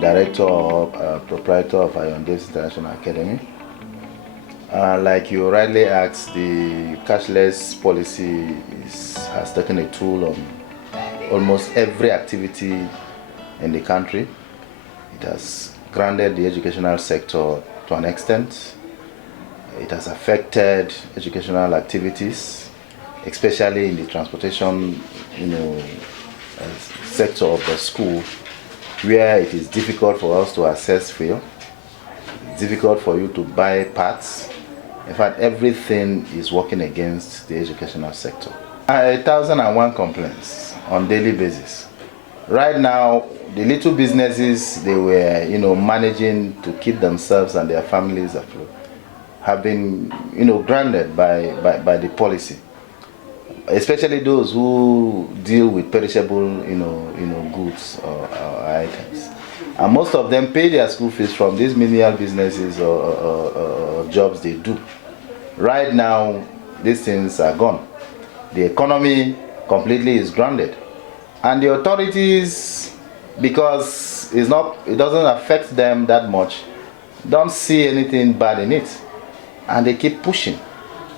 director or proprietor of Ayondes International Academy. Like you rightly asked, the cashless policy has taken a toll on almost every activity in the country. It has grounded the educational sector to an extent. It has affected educational activities, especially in the transportation, sector of the school, where it is difficult for us to access fuel. It's difficult for you to buy parts. In fact, everything is working against the educational sector. 1,001 complaints on daily basis. Right now, the little businesses they were, managing to keep themselves and their families afloat have been, grounded by the policy. Especially those who deal with perishable, goods or items. And most of them pay their school fees from these menial businesses or jobs they do. Right now, these things are gone. The economy completely is grounded. And the authorities, because it doesn't affect them that much, don't see anything bad in it. And they keep pushing.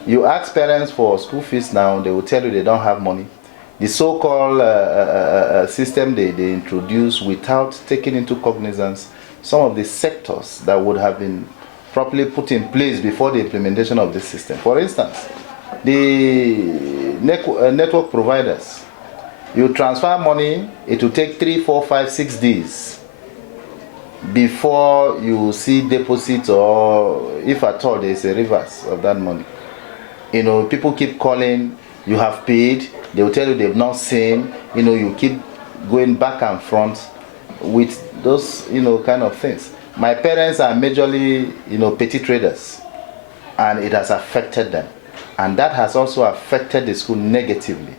You ask parents for school fees now, they will tell you they don't have money. The so-called system they introduce without taking into cognizance some of the sectors that would have been properly put in place before the implementation of this system. For instance, the network providers, you transfer money, it will take 3, 4, 5, 6 days before you see deposit, or if at all there is a reverse of that money. People keep calling, you have paid, they will tell you they've not seen, you keep going back and front with those, kind of things. My parents are majorly, petty traders, and it has affected them. And that has also affected the school negatively.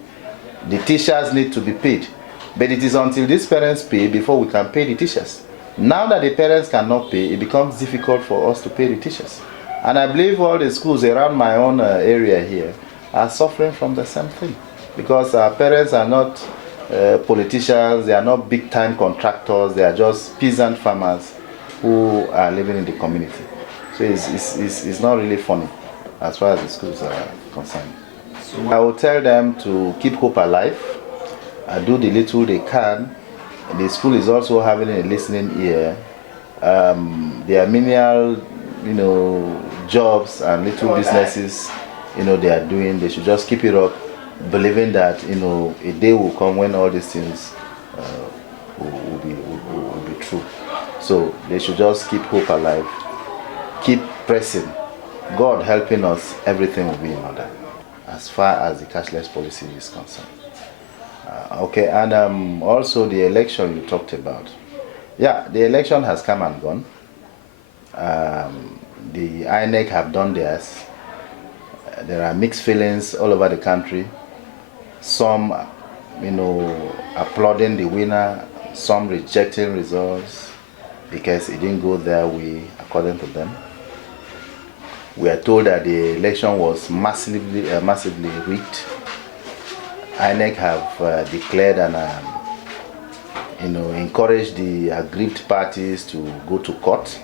The teachers need to be paid, but it is until these parents pay before we can pay the teachers. Now that the parents cannot pay, it becomes difficult for us to pay the teachers. And I believe all the schools around my own area here are suffering from the same thing, because our parents are not politicians, they are not big-time contractors, they are just peasant farmers who are living in the community. So it's not really funny as far as the schools are concerned. I will tell them to keep hope alive, do the little they can. The school is also having a listening ear. There are menial, jobs and little businesses, they are doing. They should just keep it up, believing that, a day will come when all these things will be true. So they should just keep hope alive, keep pressing. God helping us, everything will be in order as far as the cashless policy is concerned. Okay, and also the election you talked about. Yeah, the election has come and gone. The INEC have done theirs. There are mixed feelings all over the country. Some, applauding the winner, some rejecting results because it didn't go their way according to them. We are told that the election was massively rigged. INEC have declared and encouraged the aggrieved parties to go to court.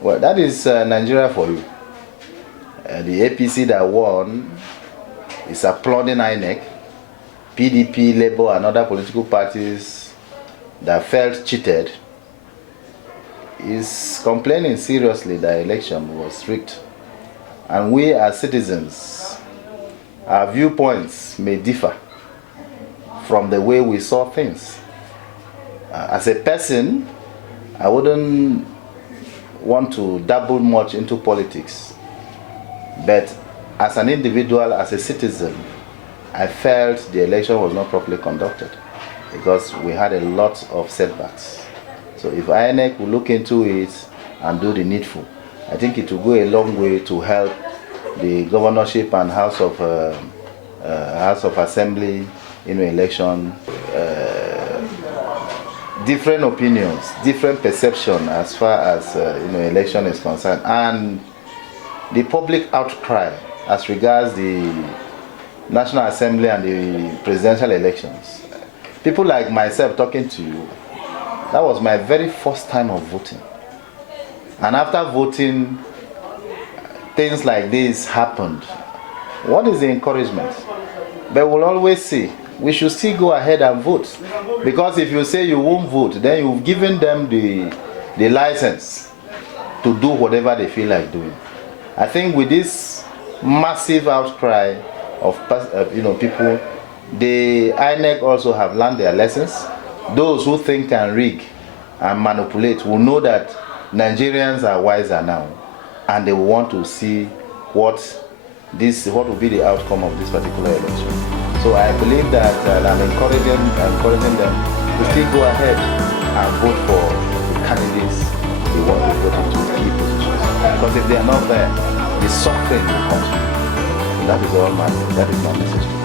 Well, that is Nigeria for you. The APC that won is applauding INEC. PDP, Labour, and other political parties that felt cheated is complaining seriously that election was rigged. And we as citizens, our viewpoints may differ from the way we saw things. As a person, I wouldn't want to dabble much into politics, but as an individual, as a citizen, I felt the election was not properly conducted because we had a lot of setbacks. So if INEC will look into it and do the needful, I think it will go a long way to help the governorship and House of Assembly election. Different opinions, different perception as far as election is concerned, and the public outcry as regards the National Assembly and the presidential elections. People like myself talking to you, That was my very first time of voting. And after voting, things like this happened. What is the encouragement? But we'll always say, we should still go ahead and vote. Because if you say you won't vote, then you've given them the license to do whatever they feel like doing. I think with this massive outcry of people, the INEC also have learned their lessons. Those who think and rig and manipulate will know that Nigerians are wiser now, and they will want to see what will be the outcome of this particular election. So I believe that I'm encouraging them to still go ahead and vote for the candidates they want to vote into key positions. Because if they are not there, the suffering will continue. And that is all that is my message.